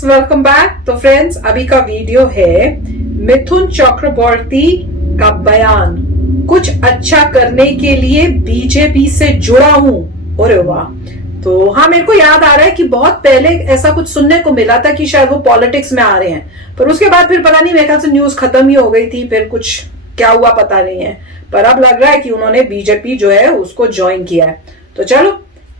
Friends, welcome back. तो friends, अभी का वीडियो है मिथुन चक्रवर्ती का बयान, कुछ अच्छा करने के लिए बीजेपी से जुड़ा हूं। अरे वाह। तो हाँ, मेरे को याद आ रहा है कि बहुत पहले ऐसा कुछ सुनने को मिला था कि शायद वो पॉलिटिक्स में आ रहे हैं, पर उसके बाद फिर पता नहीं, मेरे ख्याल से न्यूज खत्म ही हो गई थी, फिर कुछ क्या हुआ पता नहीं है। पर अब लग रहा है कि उन्होंने बीजेपी जो है उसको ज्वाइन किया है। तो चलो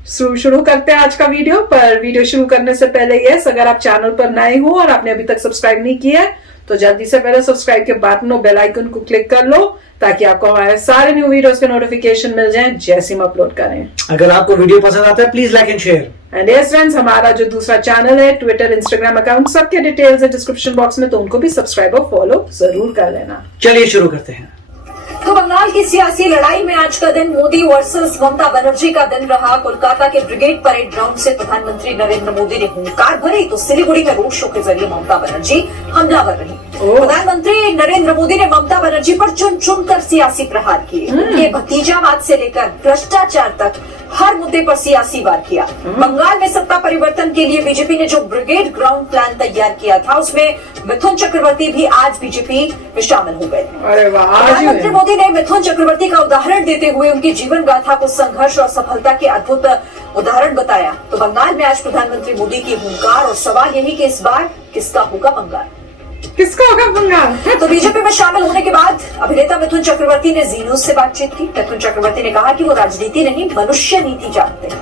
शुरू करते हैं आज का वीडियो। पर वीडियो शुरू करने से पहले यस, अगर आप चैनल पर नए हो और आपने अभी तक सब्सक्राइब नहीं किया है तो जल्दी से पहले सब्सक्राइब के बटन और बेल आइकन को क्लिक कर लो, ताकि आपको हमारे सारे न्यू वीडियोस के नोटिफिकेशन मिल जाएं जैसे हम अपलोड करें। अगर आपको वीडियो पसंद आता है please like and share. And yes friends, हमारा जो दूसरा चैनल है, ट्विटर, इंस्टाग्राम अकाउंट, सबके डिटेल्स है डिस्क्रिप्शन बॉक्स में, तो उनको भी सब्सक्राइब और फॉलो जरूर कर लेना। चलिए शुरू करते हैं। तो बंगाल की सियासी लड़ाई में आज का दिन मोदी वर्सेस ममता बनर्जी का दिन रहा। कोलकाता के ब्रिगेड परेड ग्राउंड से प्रधानमंत्री नरेंद्र मोदी ने हुंकार भरी तो सिलीगुड़ी में रोड शो के जरिए ममता बनर्जी हमलावर रही। प्रधानमंत्री नरेंद्र मोदी ने ममता बनर्जी पर चुन चुनकर सियासी प्रहार किए। उनके भतीजावाद से लेकर भ्रष्टाचार तक हर मुद्दे पर सियासी वार किया। बंगाल में सत्ता परिवर्तन के लिए बीजेपी ने जो ब्रिगेड ग्राउंड प्लान तैयार किया था, उसमें मिथुन चक्रवर्ती भी आज बीजेपी में शामिल हो गए। प्रधानमंत्री मोदी ने मिथुन चक्रवर्ती का उदाहरण देते हुए उनकी जीवन गाथा को संघर्ष और सफलता के अद्भुत उदाहरण बताया। तो बंगाल में आज प्रधानमंत्री मोदी की हुंकार, और सवाल यही कि इस बार किसका होगा बंगाल, किसका होगा बंगाल? तो बीजेपी में शामिल होने के बाद अभिनेता मिथुन चक्रवर्ती ने जी न्यूज से बातचीत की। मिथुन चक्रवर्ती ने कहा कि वो राजनीति नहीं, मनुष्य नीति जानते हैं।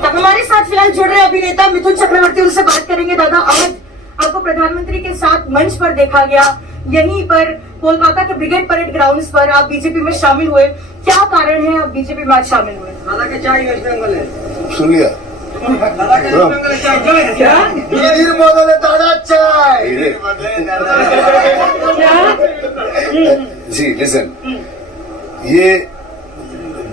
अब हमारे साथ फिलहाल जुड़ रहे अभिनेता मिथुन चक्रवर्ती, उनसे बात करेंगे। दादा, आज आपको प्रधानमंत्री के साथ मंच पर देखा गया, यहीं पर कोलकाता के ब्रिगेड परेड ग्राउंड्स पर आप बीजेपी में शामिल हुए। क्या कारण है आप बीजेपी में आज शामिल हुए? दादा के चाय वेस्ट बंगाल है, सुन लिया। दादा के वेस्ट बंगाल चाय क्या वीर मोदले दादा चाय जी। लिसन, ये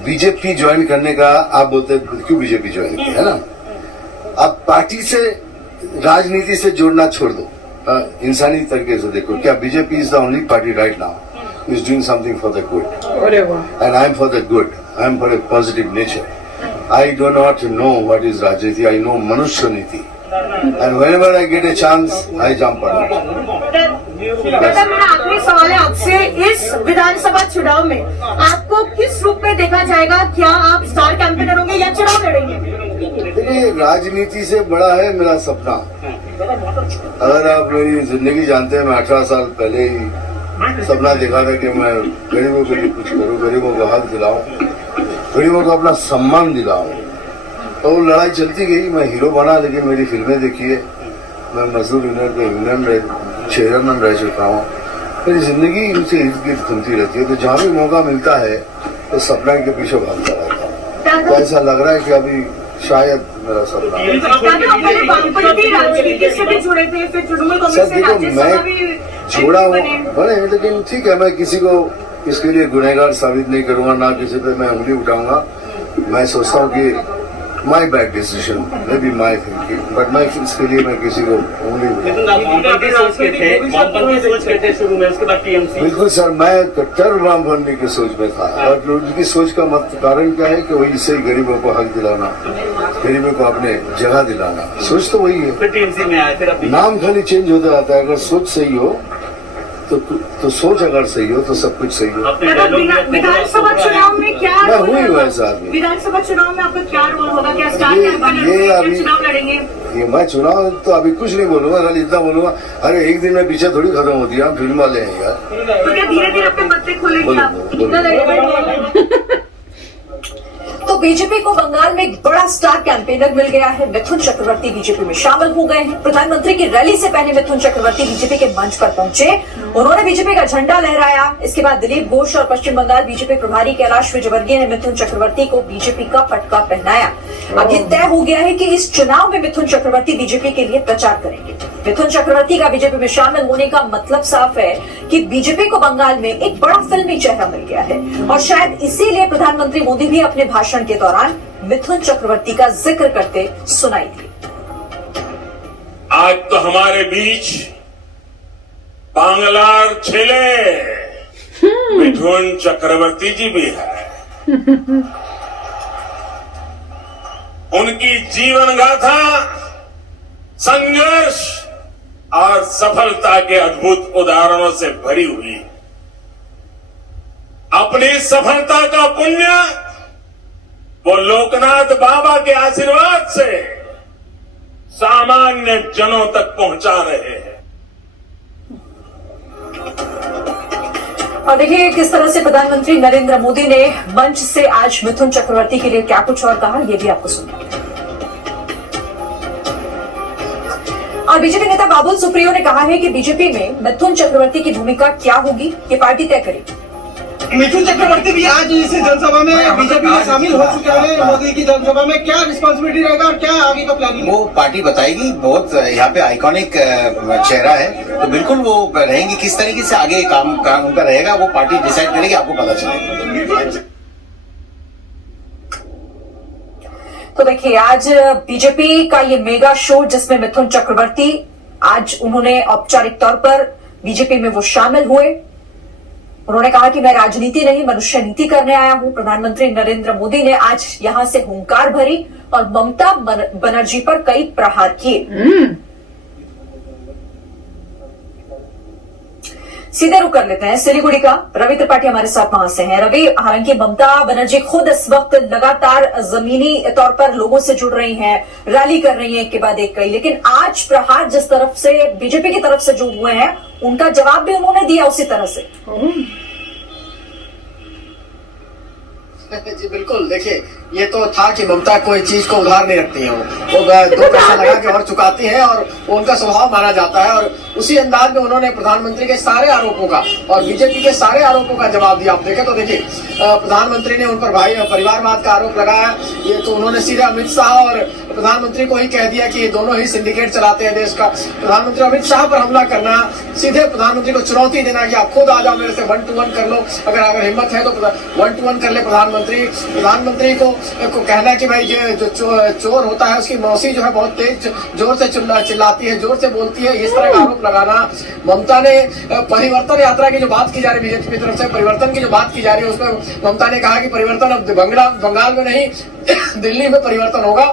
बीजेपी ज्वाइन करने का आप बोलते हैं क्यों बीजेपी ज्वाइन किया, है ना? आप पार्टी से राजनीति से जोड़ना छोड़ दो, इंसानी तरीके से देखो। क्या BJP is the only party right now is doing something for the good, and I am for the good, I am for a positive nature. I do not know what is राजनीति, I know मनुष्य नीति, and whenever I get a chance I jump on it. मेरा आखिरी सवाल है आपसे, इस विधानसभा चुनाव में आपको किस रूप में देखा जाएगा? क्या आप स्टार कैंपेनर होंगे या चुनाव लड़ेंगे? देखिए, राजनीति से बड़ा है मेरा सपना। अगर आप मेरी जिंदगी जानते हैं, मैं 18 साल पहले ही सपना देखा था कि मैं गरीबों के लिए कुछ करूं, गरीबों को हक दिलाऊं, गरीबों को अपना सम्मान दिलाऊं। तो वो लड़ाई चलती गई, मैं हीरो बना, लेकिन मेरी फिल्में देखिए, मैं मजदूर यूनियन के यूनियन चेयरमैन रह चुका हूँ। मेरी जिंदगी इनसे इर्द गिर्द घूमती रहती है, तो जहाँ भी मौका मिलता है तो सपना के पीछे भागता रहता हूँ। तो ऐसा लग रहा है कि अभी शायद मेरा सपना सर, देखो मैं जोड़ा हूँ बड़े, लेकिन ठीक है, मैं किसी को इसके लिए गुनहगार साबित नहीं करूंगा, ना किसी पे मैं उंगली उठाऊंगा। मैं सोचता हूँ कि my bad decision, may be my thinking, but मैं इसके लिए मैं किसी को उंगली बिल्कुल सर, मैं कट्टर वामपंथी की सोच में था, और उनकी सोच का कारण क्या है कि वही से गरीबों को हक दिलाना, गरीबों को अपने जगह दिलाना। सोच तो वही है, नाम खाली चेंज होता रहता है। अगर सोच सही हो तो सोच अगर सही हो तो सब कुछ सही हो। विधानसभा चुनाव में क्या मैं हुई हूँ ऐसा आदमी। विधानसभा चुनाव में आपका क्या रोल होगा? क्या स्टार ये अभी चुनाव लड़ेंगे? ये मैं चुनाव तो अभी कुछ नहीं बोलूंगा, खाली इतना बोलूंगा, अरे एक दिन में पीछे थोड़ी खत्म होती है, हम फिल्म वाले हैं यार। तो क्या धीरे धीरे अपने पत्ते खोलेंगे आप? तो बीजेपी को बंगाल में एक बड़ा स्टार कैंपेनर मिल गया है। मिथुन चक्रवर्ती बीजेपी में शामिल हो गए हैं। प्रधानमंत्री की रैली से पहले मिथुन चक्रवर्ती बीजेपी के मंच पर पहुंचे, उन्होंने बीजेपी का झंडा लहराया। इसके बाद दिलीप घोष और पश्चिम बंगाल बीजेपी प्रभारी कैलाश विजयवर्गीय ने मिथुन चक्रवर्ती को बीजेपी का पटका पहनाया। अब ये तय हो गया है कि इस चुनाव में मिथुन चक्रवर्ती बीजेपी के लिए प्रचार करेंगे। मिथुन चक्रवर्ती का बीजेपी में शामिल होने का मतलब साफ है कि बीजेपी को बंगाल में एक बड़ा फिल्मी चेहरा मिल गया है, और शायद इसीलिए प्रधानमंत्री मोदी भी अपने भाषण के दौरान मिथुन चक्रवर्ती का जिक्र करते सुनाई दी। आज तो हमारे बीच बांग्लार छेले मिथुन चक्रवर्ती जी भी है। उनकी जीवन गाथा संघर्ष और सफलता के अद्भुत उदाहरणों से भरी हुई है। अपनी सफलता का पुण्य वो लोकनाथ बाबा के आशीर्वाद से सामान्य जनों तक पहुंचा रहे हैं। और देखिए किस तरह से प्रधानमंत्री नरेंद्र मोदी ने मंच से आज मिथुन चक्रवर्ती के लिए क्या कुछ और कहा, ये भी आपको सुनिए। और बीजेपी नेता बाबुल सुप्रियो ने कहा है कि बीजेपी में मिथुन चक्रवर्ती की भूमिका क्या होगी, ये पार्टी तय करेगी। मिथुन चक्रवर्ती भी आज इस जनसभा में बीजेपी में शामिल हो चुके हैं। मोदी की जनसभा में क्या रिस्पॉन्सिबिलिटी रहेगा और क्या आगे का प्लानिंग? वो पार्टी बताएगी। बहुत यहाँ पे आइकॉनिक चेहरा है, तो बिल्कुल वो रहेंगे। किस तरीके से आगे काम उनका रहेगा वो पार्टी डिसाइड करेगी, आपको पता चलेगा। तो देखिए आज बीजेपी का ये मेगा शो जिसमें मिथुन चक्रवर्ती आज उन्होंने औपचारिक तौर पर बीजेपी में वो शामिल हुए। उन्होंने कहा कि मैं राजनीति नहीं मनुष्य नीति करने आया हूं। प्रधानमंत्री नरेंद्र मोदी ने आज यहां से हुंकार भरी और ममता बनर्जी पर कई प्रहार किए। सीधे रुक कर लेते हैं सिलीगुड़ी का। रवि त्रिपाठी हमारे साथ वहां से हैं। रवि, हालांकि ममता बनर्जी खुद इस वक्त लगातार जमीनी तौर पर लोगों से जुड़ रही हैं, रैली कर रही हैं एक के बाद एक कई, लेकिन आज प्रहार जिस तरफ से बीजेपी की तरफ से जो हुए हैं उनका जवाब भी उन्होंने दिया उसी तरह से। जी बिल्कुल, देखिए ये तो था कि ममता कोई चीज को उधार नहीं रखती है। वो 2 पैसा लगा के और चुकाती है और उनका स्वभाव माना जाता है। और उसी अंदाज में उन्होंने प्रधानमंत्री के सारे आरोपों का और बीजेपी के सारे आरोपों का जवाब दिया। आप देखें तो देखिए प्रधानमंत्री ने उन पर परिवारवाद का आरोप लगाया। ये तो उन्होंने सीधे अमित शाह और प्रधानमंत्री को ही कह दिया कि ये दोनों ही सिंडिकेट चलाते हैं देश का। प्रधानमंत्री अमित शाह पर हमला करना, सीधे प्रधानमंत्री को चुनौती देना कि आप खुद आ जाओ मेरे से 1 to 1 कर लो, अगर हिम्मत है तो 1 to 1 कर ले। प्रधानमंत्री को कहना कि भाई ये जो चोर होता है उसकी मौसी जो है बहुत तेज जोर से चिल्लाती है, जोर से बोलती है, इस तरह का आरोप लगाना। ममता ने परिवर्तन यात्रा की जो बात की जा रही है बीजेपी की तरफ से, परिवर्तन की जो बात की जा रही है उसमें ममता ने कहा कि परिवर्तन अब बंगाल में नहीं दिल्ली में परिवर्तन होगा।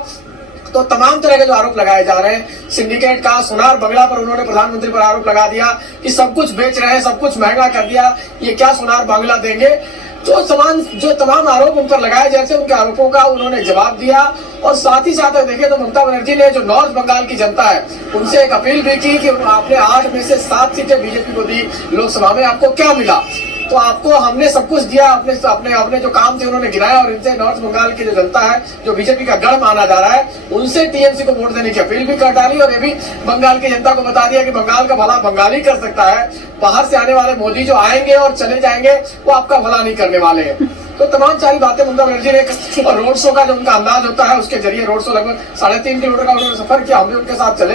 तो तमाम तरह के जो आरोप लगाए जा रहे हैं सिंडिकेट का, सोनार बंगला पर उन्होंने प्रधानमंत्री पर आरोप लगा दिया कि सब कुछ बेच रहे हैं, सब कुछ महंगा कर दिया, ये क्या सोनार बंगला देंगे। तो जो तमाम आरोप उन पर लगाए जाते उनके आरोपों का उन्होंने जवाब दिया। और साथ ही साथ देखें तो ममता बनर्जी ने जो नॉर्थ बंगाल की जनता है उनसे एक अपील भी की कि आपने 8 में से 7 सीटें बीजेपी को दी लोकसभा में, आपको क्या मिला? तो आपको हमने सब कुछ दिया। अपने जो काम थे उन्होंने गिराया। और इनसे नॉर्थ बंगाल की जो जनता है जो बीजेपी का गढ़ माना जा रहा है उनसे टीएमसी को वोट देने की अपील भी कर डाली। और ये भी बंगाल की जनता को बता दिया कि बंगाल का भला बंगाल ही कर सकता है, बाहर से आने वाले मोदी जो आएंगे और चले जाएंगे वो आपका भला नहीं करने वाले हैं। तो तमाम सारी बातें ममता बनर्जी ने, और रोड शो का जो उनका अंदाज होता है उसके जरिए रोड शो लगभग 3.5 किलोमीटर का उन्होंने सफर किया, हम भी उनके साथ चले।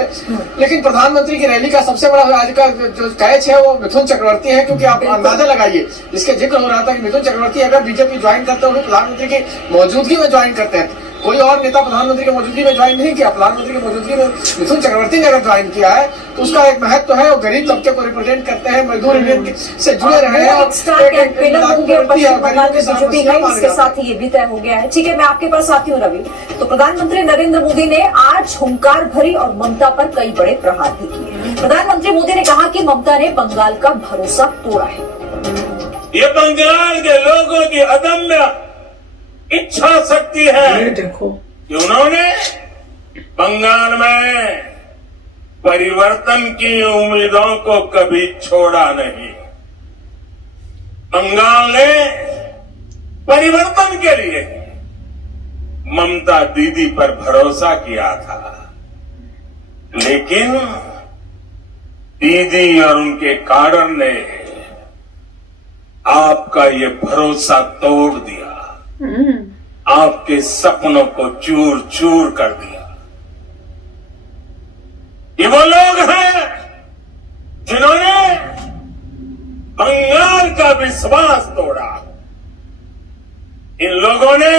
लेकिन प्रधानमंत्री की रैली का सबसे बड़ा आज का जो कैच है वो मिथुन चक्रवर्ती है। क्योंकि आप अंदाजा लगाइए, इसके जिक्र हो रहा था कि मिथुन चक्रवर्ती अगर बीजेपी ज्वाइन करते हैं प्रधानमंत्री की मौजूदगी में ज्वाइन करते हैं, कोई और नेता प्रधानमंत्री की मौजूदगी में ज्वाइन नहीं किया, प्रधानमंत्री की मौजूदगी में मिथुन चक्रवर्ती ने अगर ज्वाइन किया है तो उसका एक महत्व है। वो गरीब तबके को रिप्रेजेंट करते हैं, मजदूर यूनियन से जुड़े रहे हैं और इसके साथ ही ये भी तय हो गया है। ठीक है, मैं आपके पास आती हूँ रवि। तो प्रधानमंत्री नरेंद्र मोदी ने आज हुंकार भरी और ममता पर कई बड़े प्रहार भी किए। प्रधानमंत्री मोदी ने कहा कि ममता ने बंगाल का भरोसा तोड़ा है। ये बंगाल के लोगों की अदम्य इच्छा शक्ति है देखो कि उन्होंने बंगाल में परिवर्तन की उम्मीदों को कभी छोड़ा नहीं। बंगाल ने परिवर्तन के लिए ममता दीदी पर भरोसा किया था, लेकिन दीदी और उनके काडर ने आपका ये भरोसा तोड़ दिया, आपके सपनों को चूर चूर कर दिया। ये वो लोग हैं जिन्होंने बंगाल का विश्वास तोड़ा। इन लोगों ने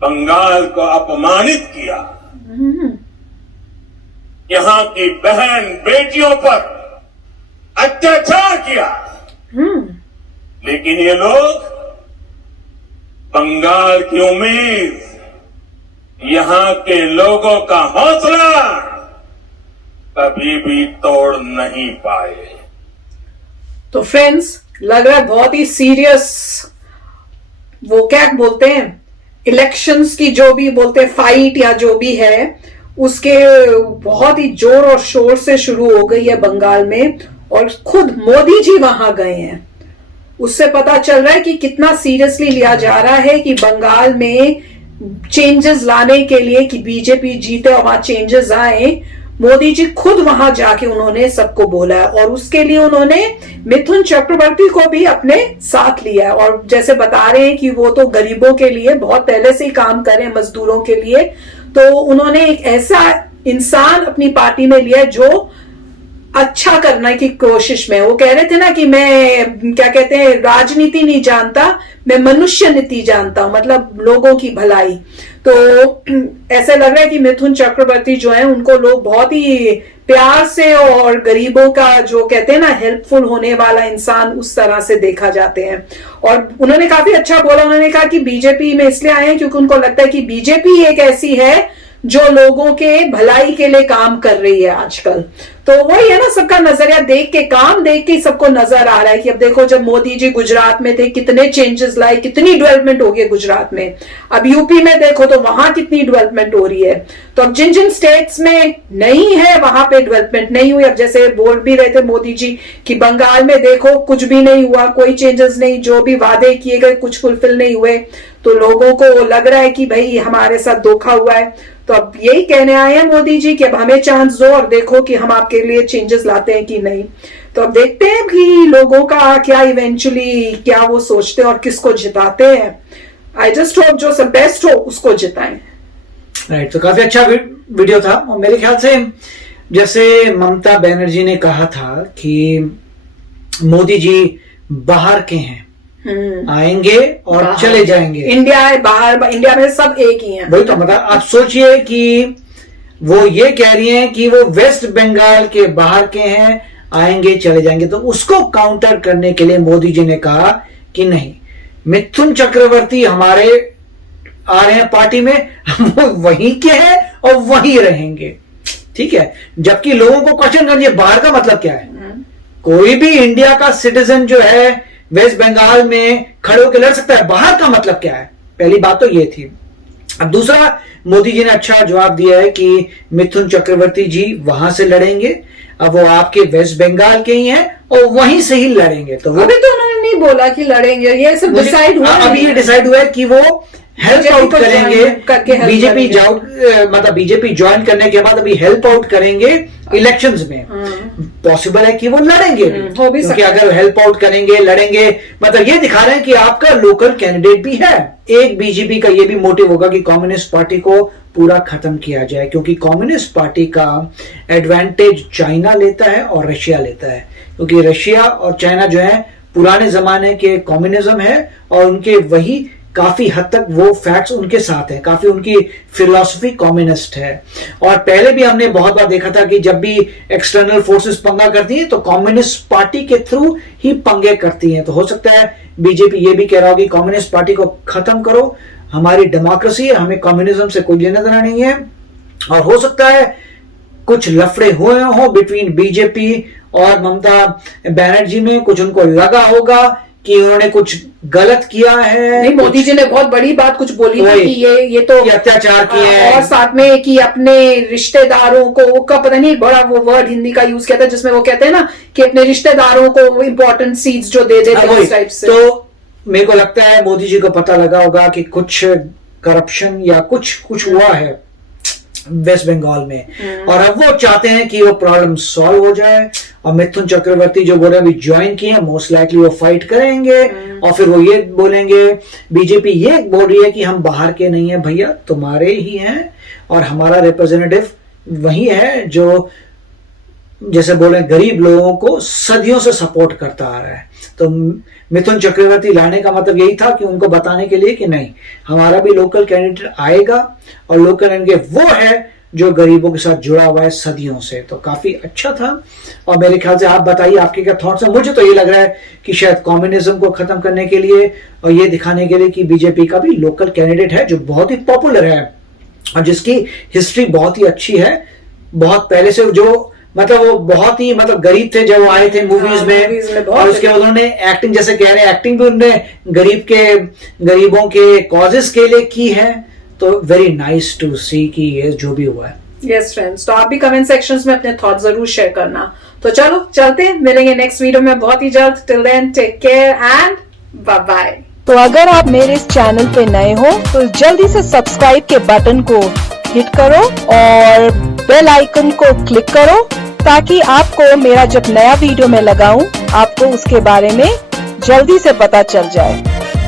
बंगाल को अपमानित किया, यहां की बहन बेटियों पर अत्याचार किया। लेकिन ये लोग बंगाल की उम्मीद, यहाँ के लोगों का हौसला कभी भी तोड़ नहीं पाए। तो फ्रेंड्स, लग रहा है बहुत ही सीरियस, वो क्या बोलते हैं, इलेक्शंस की जो भी बोलते हैं फाइट या जो भी है, उसके बहुत ही जोर और शोर से शुरू हो गई है बंगाल में। और खुद मोदी जी वहां गए हैं। उससे पता चल रहा है कि कितना सीरियसली लिया जा रहा है कि बंगाल में चेंजेस लाने के लिए, कि बीजेपी जीते और वहां चेंजेस आए, मोदी जी खुद वहां जाके उन्होंने सबको बोला है। और उसके लिए उन्होंने मिथुन चक्रवर्ती को भी अपने साथ लिया है। और जैसे बता रहे हैं कि वो तो गरीबों के लिए बहुत पहले से ही काम कर रहे हैं, मजदूरों के लिए। तो उन्होंने एक ऐसा इंसान अपनी पार्टी में लिया है जो अच्छा करने की कोशिश में। वो कह रहे थे ना कि मैं क्या कहते हैं, राजनीति नहीं जानता, मैं मनुष्य नीति जानता हूं, मतलब लोगों की भलाई। तो ऐसा लग रहा है कि मिथुन चक्रवर्ती जो है उनको लोग बहुत ही प्यार से, और गरीबों का जो कहते हैं ना हेल्पफुल होने वाला इंसान, उस तरह से देखा जाते हैं। और उन्होंने काफी अच्छा बोला। उन्होंने कहा कि बीजेपी में इसलिए आए हैं क्योंकि उनको लगता है कि बीजेपी एक ऐसी है जो लोगों के भलाई के लिए काम कर रही है आजकल। तो वही है ना, सबका नजरिया देख के, काम देख के सबको नजर आ रहा है कि अब देखो, जब मोदी जी गुजरात में थे कितने चेंजेस लाए, कितनी डेवलपमेंट हो गई गुजरात में। अब यूपी में देखो तो वहां कितनी डेवलपमेंट हो रही है। तो अब जिन जिन स्टेट्स में नहीं है वहां पे डेवलपमेंट नहीं हुई। अब जैसे बोल भी रहे थे मोदी जी कि बंगाल में देखो कुछ भी नहीं हुआ, कोई चेंजेस नहीं, जो भी वादे किए गए कुछ फुलफिल नहीं हुए। तो लोगों को लग रहा है कि भाई हमारे साथ धोखा हुआ है। तो अब यही कहने आए हैं मोदी जी कि अब हमें चांस दो और देखो कि हम आपके लिए चेंजेस लाते हैं कि नहीं। तो अब देखते हैं कि लोगों का क्या इवेंचुअली क्या वो सोचते हैं और किसको जिताते हैं। आई जस्ट होप जो सब बेस्ट हो उसको जिताएं। राइट, तो काफी अच्छा वीडियो था। और मेरे ख्याल से जैसे ममता बनर्जी ने कहा था कि मोदी जी बाहर के हैं, आएंगे और चले जाएंगे, इंडिया है बाहर, इंडिया में सब एक ही हैं। वही तो मतलब आप सोचिए कि वो ये कह रही हैं कि वो वेस्ट बंगाल के बाहर के हैं, आएंगे चले जाएंगे। तो उसको काउंटर करने के लिए मोदी जी ने कहा कि नहीं, मिथुन चक्रवर्ती हमारे आ रहे हैं पार्टी में, हम वहीं के हैं और वहीं रहेंगे, ठीक है। जबकि लोगों को क्वेश्चन करिए बाहर का मतलब क्या है। कोई भी इंडिया का सिटीजन जो है वेस्ट बंगाल में खड़े होकर लड़ सकता है, बाहर का मतलब क्या है। पहली बात तो ये थी। अब दूसरा, मोदी जी ने अच्छा जवाब दिया है कि मिथुन चक्रवर्ती जी वहां से लड़ेंगे। अब वो आपके वेस्ट बंगाल के ही हैं और वहीं से ही लड़ेंगे। तो वो अभी तो उन्होंने नहीं बोला कि लड़ेंगे, ये सब डिसाइड हुआ। अभी ये डिसाइड हुआ है कि वो हेल्प आउट करेंगे, बीजेपी मतलब बीजेपी ज्वाइन करने के बाद अभी हेल्प आउट करेंगे इलेक्शंस में। पॉसिबल है कि वो लड़ेंगे भी, क्योंकि अगर हेल्प आउट करेंगे, लड़ेंगे, मतलब ये दिखा रहे हैं कि आपका लोकल कैंडिडेट भी है। एक बीजेपी का ये भी मोटिव होगा कि कम्युनिस्ट पार्टी को पूरा खत्म किया जाए, क्योंकि कम्युनिस्ट पार्टी का एडवांटेज चाइना लेता है और रशिया लेता है। क्योंकि रशिया और चाइना जो है पुराने जमाने के कम्युनिज्म है और उनके वही काफी हद तक वो फैक्ट्स उनके साथ हैं, काफी उनकी फिलॉसफी कम्युनिस्ट है। और पहले भी हमने बहुत बार देखा था कि जब भी एक्सटर्नल फोर्सेस पंगा करती हैं तो कम्युनिस्ट पार्टी के थ्रू ही पंगे करती हैं। तो हो सकता है बीजेपी ये भी कह रहा हो कि कम्युनिस्ट पार्टी को खत्म करो, हमारी डेमोक्रेसी है, हमें कम्युनिज्म से कोई लेना देना नहीं है। और हो सकता है कुछ लफड़े हुए हो बिटवीन बीजेपी और ममता बनर्जी में, कुछ उनको लगा होगा कि उन्होंने कुछ गलत किया है। नहीं, मोदी जी ने बहुत बड़ी बात कुछ बोली थी कि ये तो अत्याचार किए हैं, और साथ में कि अपने रिश्तेदारों को का पता नहीं बड़ा वो वर्ड हिंदी का यूज किया था जिसमें वो कहते हैं ना कि अपने रिश्तेदारों को इंपॉर्टेंट सीट्स जो दे देते हैं उस टाइप से। तो मेरे को लगता है मोदी जी को पता लगा होगा कि कुछ करप्शन या कुछ हुआ है वेस्ट बंगाल में, और अब वो चाहते हैं कि वो प्रॉब्लम सॉल्व हो जाए। और मिथुन चक्रवर्ती जो बोले अभी ज्वाइन किए हैं, मोस्ट लाइकली वो फाइट करेंगे और फिर वो ये बोलेंगे, बीजेपी ये बोल रही है कि हम बाहर के नहीं है भैया, तुम्हारे ही हैं और हमारा रिप्रेजेंटेटिव वही है जो जैसे बोले गरीब लोगों को सदियों से सपोर्ट करता आ रहा है। तो मिथुन चक्रवर्ती लाने का मतलब यही था कि उनको बताने के लिए कि नहीं, हमारा भी लोकल कैंडिडेट आएगा और लोकल कैंडिडेट वो है जो गरीबों के साथ जुड़ा हुआ है सदियों से। तो काफी अच्छा था। और मेरे ख्याल से आप बताइए आपके क्या थॉट्स हैं। मुझे तो ये लग रहा है कि शायद कम्युनिज्म को खत्म करने के लिए और ये दिखाने के लिए कि बीजेपी का भी लोकल कैंडिडेट है जो बहुत ही पॉपुलर है और जिसकी हिस्ट्री बहुत ही अच्छी है, बहुत पहले से, जो मतलब वो बहुत ही मतलब गरीब थे जब वो आए थे मूवीज में, और उसके बाद उन्होंने एक्टिंग, जैसे कह रहे हैं, एक्टिंग भी उन्होंने गरीबों के कॉजेस के लिए की है। तो वेरी नाइस टू सी कि ये जो भी हुआ है। यस फ्रेंड्स, तो आप भी कमेंट सेक्शंस में अपने थॉट जरूर शेयर करना। तो चलो चलते हैं, मिलेंगे नेक्स्ट वीडियो में बहुत ही जल्द। Till then take care and bye bye. तो अगर आप मेरे इस चैनल पे नए हो तो जल्दी से सब्सक्राइब के बटन को हिट करो और बेल आइकन को क्लिक करो, ताकि आपको मेरा जब नया वीडियो मैं लगाऊं आपको उसके बारे में जल्दी से पता चल जाए।